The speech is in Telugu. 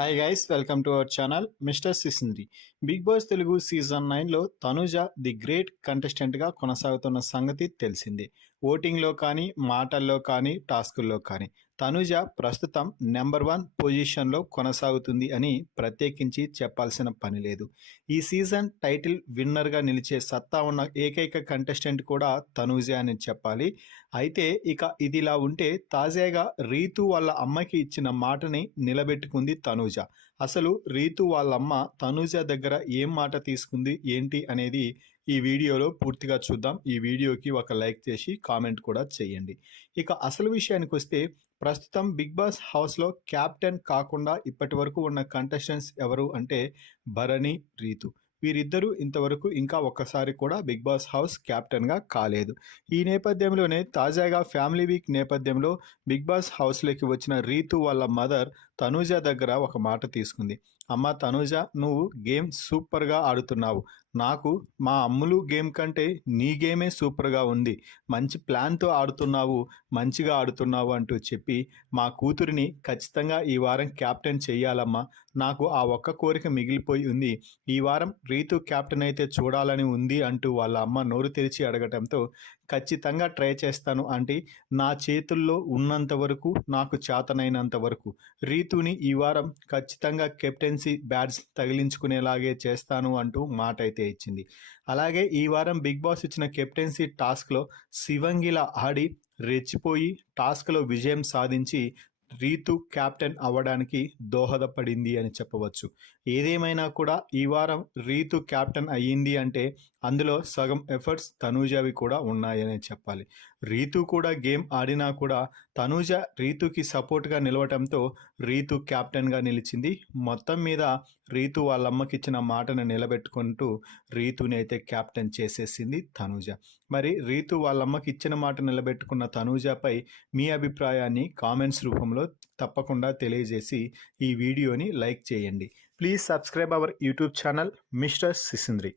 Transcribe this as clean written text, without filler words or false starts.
Hi guys, welcome to our channel mister Sisindri. Bigg Boss Telugu season 9లో తనుజ ది గ్రేట్ కంటెస్టెంట్గా కొనసాగుతున్న సంగతి తెలిసిందే. ఓటింగ్లో కానీ, మాటల్లో కానీ, టాస్కుల్లో కానీ తనుజ ప్రస్తుతం నెంబర్ 1 పొజిషన్లో కొనసాగుతుంది అని ప్రత్యేకించి చెప్పాల్సిన పని లేదు. ఈ సీజన్ టైటిల్ విన్నర్గా నిలిచే సత్తా ఉన్న ఏకైక కంటెస్టెంట్ కూడా తనుజ అని చెప్పాలి. అయితే ఇక ఇదిలా ఉంటే తాజాగా రీతు వాళ్ళ అమ్మకి ఇచ్చిన మాటని నిలబెట్టుకుంది తనుజ. అసలు రీతు వాళ్ళమ్మ తనుజ దగ్గర ఏం మాట తీసుకుంది ఏంటి అనేది ఈ వీడియోలో పూర్తిగా చూద్దాం. ఈ వీడియోకి ఒక లైక్ చేసి కామెంట్ కూడా చేయండి. ఇక అసలు విషయానికి వస్తే ప్రస్తుతం బిగ్ బాస్ హౌస్లో క్యాప్టెన్ కాకుండా ఇప్పటి వరకు ఉన్న కంటెస్టెంట్స్ ఎవరు అంటే భరణి, రీతు. వీరిద్దరూ ఇంతవరకు ఇంకా ఒక్కసారి కూడా బిగ్ బాస్ హౌస్ క్యాప్టెన్గా కాలేదు. ఈ నేపథ్యంలోనే తాజాగా ఫ్యామిలీ వీక్ నేపథ్యంలో బిగ్ బాస్ హౌస్లోకి వచ్చిన రీతు వాళ్ళ మదర్ తనూజ దగ్గర ఒక మాట తీసుకుంది. అమ్మ తనూజ, నువ్వు గేమ్ సూపర్గా ఆడుతున్నావు. నాకు మా అమ్ములు గేమ్ కంటే నీ గేమే సూపర్గా ఉంది. మంచి ప్లాన్తో ఆడుతున్నావు, మంచిగా ఆడుతున్నావు అంటూ చెప్పి మా కూతురిని ఖచ్చితంగా ఈ వారం క్యాప్టెన్ చెయ్యాలమ్మా. నాకు ఆ ఒక్క కోరిక మిగిలిపోయి ఉంది. ఈ వారం రీతు క్యాప్టెన్ అయితే చూడాలని ఉంది అంటూ వాళ్ళ అమ్మ నోరు తెరిచి అడగటంతో ఖచ్చితంగా ట్రై చేస్తాను ఆంటీ. నా చేతుల్లో ఉన్నంత వరకు, నాకు చేతనైనంత వరకు రీతుని ఈ వారం ఖచ్చితంగా కెప్టెన్సీ బ్యాడ్స్ తగిలించుకునేలాగే చేస్తాను అంటూ మాట అయితే ఇచ్చింది. అలాగే ఈ వారం బిగ్ బాస్ ఇచ్చిన కెప్టెన్సీ టాస్క్లో శివంగిలా ఆడి రెచ్చిపోయి టాస్క్లో విజయం సాధించి రీతు క్యాప్టెన్ అవ్వడానికి దోహదపడింది అని చెప్పవచ్చు. ఏదేమైనా కూడా ఈ వారం రీతు క్యాప్టెన్ అయ్యింది అంటే అందులో సగం ఎఫర్ట్స్ తనూజవి కూడా ఉన్నాయని చెప్పాలి. రీతు కూడా గేమ్ ఆడినా కూడా తనూజ రీతుకి సపోర్ట్గా నిలవటంతో రీతు క్యాప్టెన్గా నిలిచింది. మొత్తం మీద రీతు వాళ్ళమ్మకి ఇచ్చిన మాటను నిలబెట్టుకుంటూ రీతుని అయితే క్యాప్టెన్ చేసేసింది తనూజ. మరి రీతు వాళ్ళమ్మకి ఇచ్చిన మాట నిలబెట్టుకున్న తనూజపై మీ అభిప్రాయాన్ని కామెంట్స్ రూపంలో తప్పకుండా తెలియజేసి ఈ వీడియోని లైక్ చేయండి. Please subscribe our YouTube channel mister సిసింద్రి.